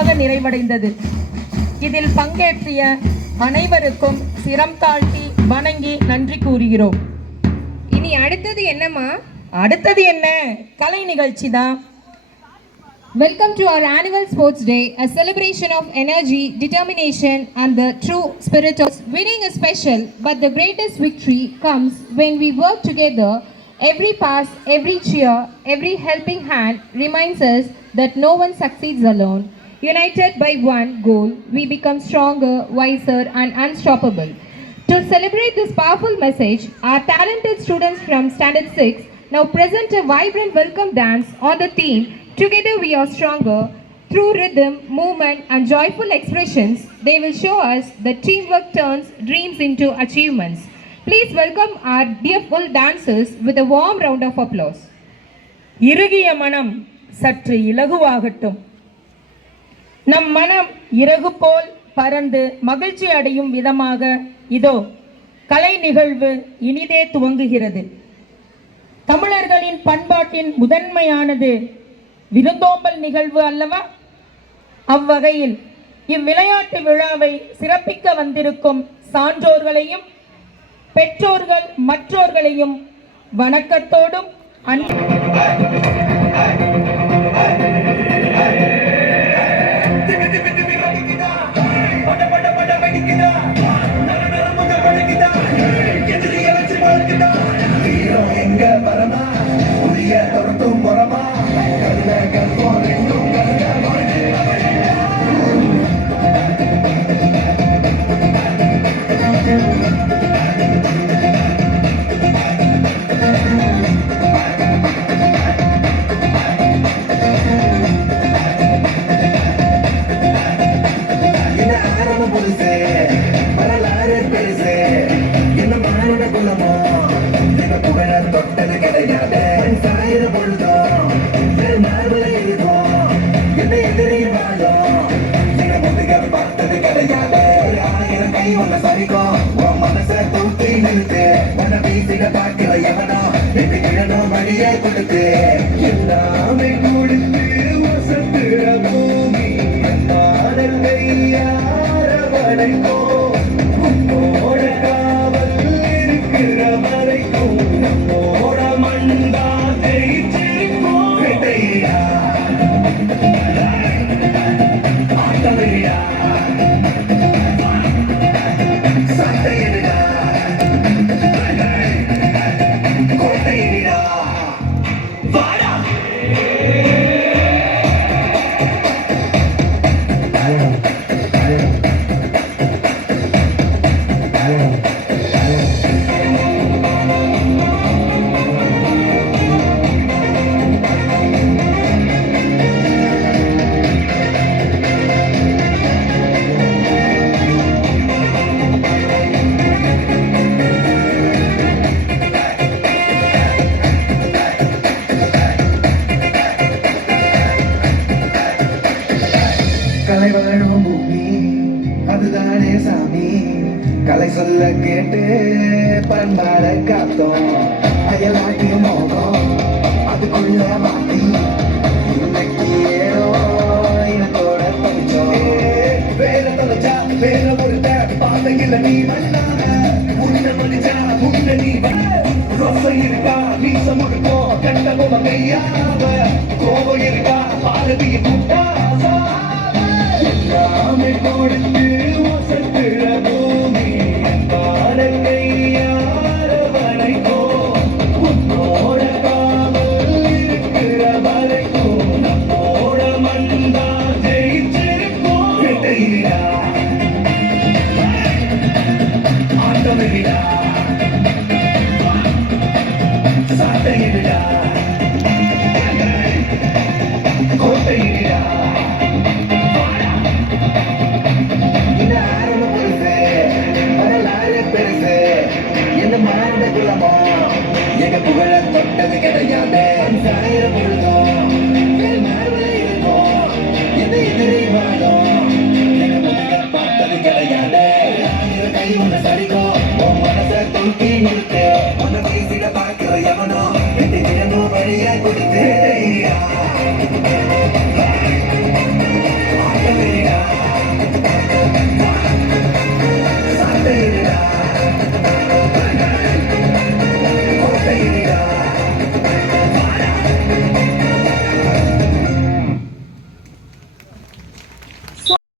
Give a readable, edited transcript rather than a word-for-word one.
சிறப்பாக நிறைவடைந்தது. இதில் பங்கேற்றிய அனைவருக்கும் சிரம் தாழ்த்தி வணங்கி நன்றி கூறுகிறோம். இனி அடுத்தது என்னம்மா? அடுத்தது என்ன? கலை நிகழ்ச்சி தான். Welcome to our annual sports day, a celebration of energy, determination and the true spirit of winning is special, but the greatest victory comes when we work together. Every pass, every cheer, every helping hand reminds us that no one succeeds alone. United by one goal, we become stronger, wiser and unstoppable. To celebrate this powerful message, our talented students from Standard 6 now present a vibrant welcome dance on the theme Together We Are Stronger. Through rhythm, movement and joyful expressions, they will show us that teamwork turns dreams into achievements. Please welcome our dearful dancers with a warm round of applause. இறுகிய மனம் சற்று இலகுவாகட்டும். நம் மனம் இறகு போல் பறந்து மகிழ்ச்சி அடையும் விதமாக இதோ கலை நிகழ்வு இனிதே துவங்குகிறது. தமிழர்களின் பண்பாட்டின் முதன்மையானது விருந்தோம்பல் நிகழ்வு அல்லவா? அவ்வகையில் இவ்விளையாட்டு விழாவை சிறப்பிக்க வந்திருக்கும் சான்றோர்களையும் பெற்றோர்கள் மற்றோர்களையும் வணக்கத்தோடும் கலை சொல்ல கேட்டு பண்பாட காத்தோம் அயலாட்டி மோகம் அதுக்குள்ள மாட்டி